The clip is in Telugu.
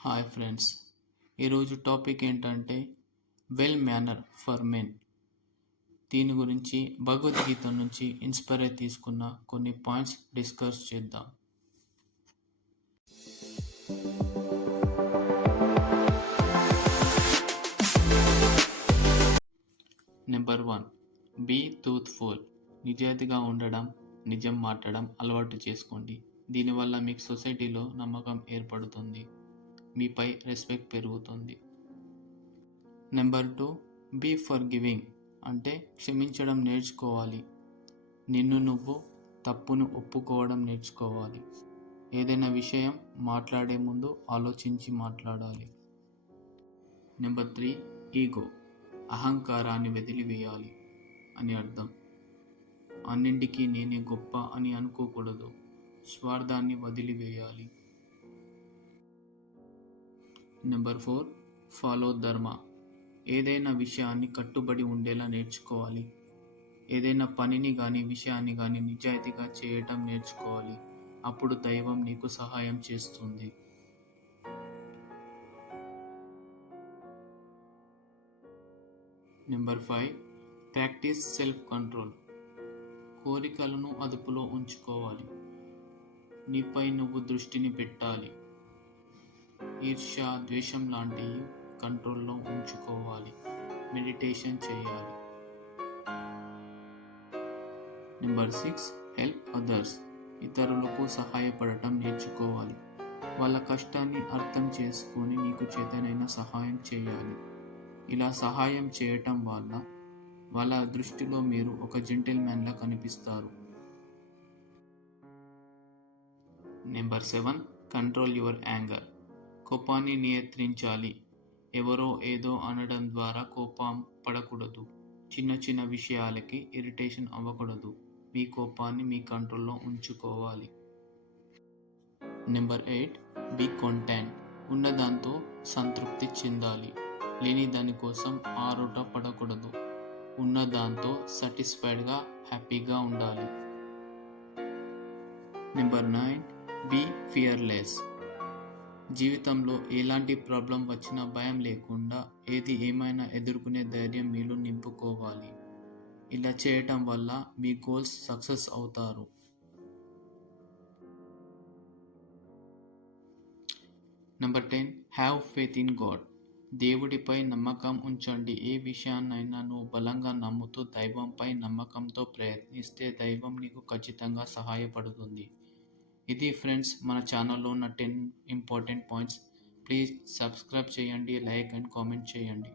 హాయ్ ఫ్రెండ్స్, ఈరోజు టాపిక్ ఏంటంటే వెల్ మేనర్ ఫర్ మెన్. దీని గురించి భగవద్గీత నుంచి ఇన్స్పైర్ అయి తీసుకున్న కొన్ని పాయింట్స్ డిస్కస్ చేద్దాం. Number 1, be truthful. నిజాయితీగా ఉండడం, నిజం మాట్లాడడం అలవాటు చేసుకోండి. దీనివల్ల మీకు సొసైటీలో నమ్మకం ఏర్పడుతుంది, మీపై రెస్పెక్ట్ పెరుగుతుంది. Number 2, be forgiving. అంటే క్షమించడం నేర్చుకోవాలి. నువ్వు తప్పును ఒప్పుకోవడం నేర్చుకోవాలి. ఏదైనా విషయం మాట్లాడే ముందు ఆలోచించి మాట్లాడాలి. Number 3, ego. అహంకారాన్ని వదిలివేయాలి అని అర్థం. అన్నింటికీ నేనే గొప్ప అని అనుకోకూడదు. స్వార్థాన్ని వదిలివేయాలి. నెంబర్ 4, ఫాలో ధర్మ. ఏదైనా విషయాన్ని కట్టుబడి ఉండేలా నేర్చుకోవాలి. ఏదైనా పనిని కానీ విషయాన్ని కానీ నిజాయితీగా చేయటం నేర్చుకోవాలి. అప్పుడు దైవం నీకు సహాయం చేస్తుంది. Number 5, practice self control. కోరికలను అదుపులో ఉంచుకోవాలి. నీపై నువ్వు దృష్టిని పెట్టాలి. ఈర్ష్య, ద్వేషం లాంటివి కంట్రోల్లో ఉంచుకోవాలి. మెడిటేషన్ చేయాలి. Number 6, help others. ఇతరులకు సహాయపడటం నేర్చుకోవాలి. వాళ్ళ కష్టాన్ని అర్థం చేసుకొని నీకు చేతనైన సహాయం చేయాలి. ఇలా సహాయం చేయటం వల్ల వాళ్ళ దృష్టిలో మీరు ఒక జెంటిల్మెన్లా కనిపిస్తారు. Number 7, control your anger. కోపాన్ని నియంత్రించాలి. ఎవరో ఏదో అనడం ద్వారా కోపం పడకూడదు. చిన్న చిన్న విషయాలకి ఇరిటేషన్ అవ్వకూడదు. మీ కోపాన్ని మీ కంట్రోల్లో ఉంచుకోవాలి. Number 8, be content. ఉన్నదాంతో సంతృప్తి చెందాలి. లేని దానికోసం ఆరాట పడకూడదు. ఉన్నదాంతో సాటిస్ఫైడ్గా హ్యాపీగా ఉండాలి. Number 9, be fearless. జీవితంలో ఎలాంటి ప్రాబ్లం వచ్చినా భయం లేకుండా ఏది ఏమైనా ఎదుర్కొనే ధైర్యం మీలో నింపుకోవాలి. ఇలా చేయటం వల్ల మీ గోల్స్ సక్సెస్ అవుతారు. Number 10, have faith in God. దేవుడిపై నమ్మకం ఉంచండి. ఏ విషయాన్నైనా నువ్వు బలంగా నమ్ముతూ దైవంపై నమ్మకంతో ప్రయత్నిస్తే దైవం నీకు ఖచ్చితంగా సహాయపడుతుంది. ఇది ఫ్రెండ్స్ మన ఛానల్లో ఉన్న 10 ఇంపార్టెంట్ పాయింట్స్. ప్లీజ్ సబ్స్క్రైబ్ చేయండి, లైక్ అండ్ కామెంట్ చేయండి.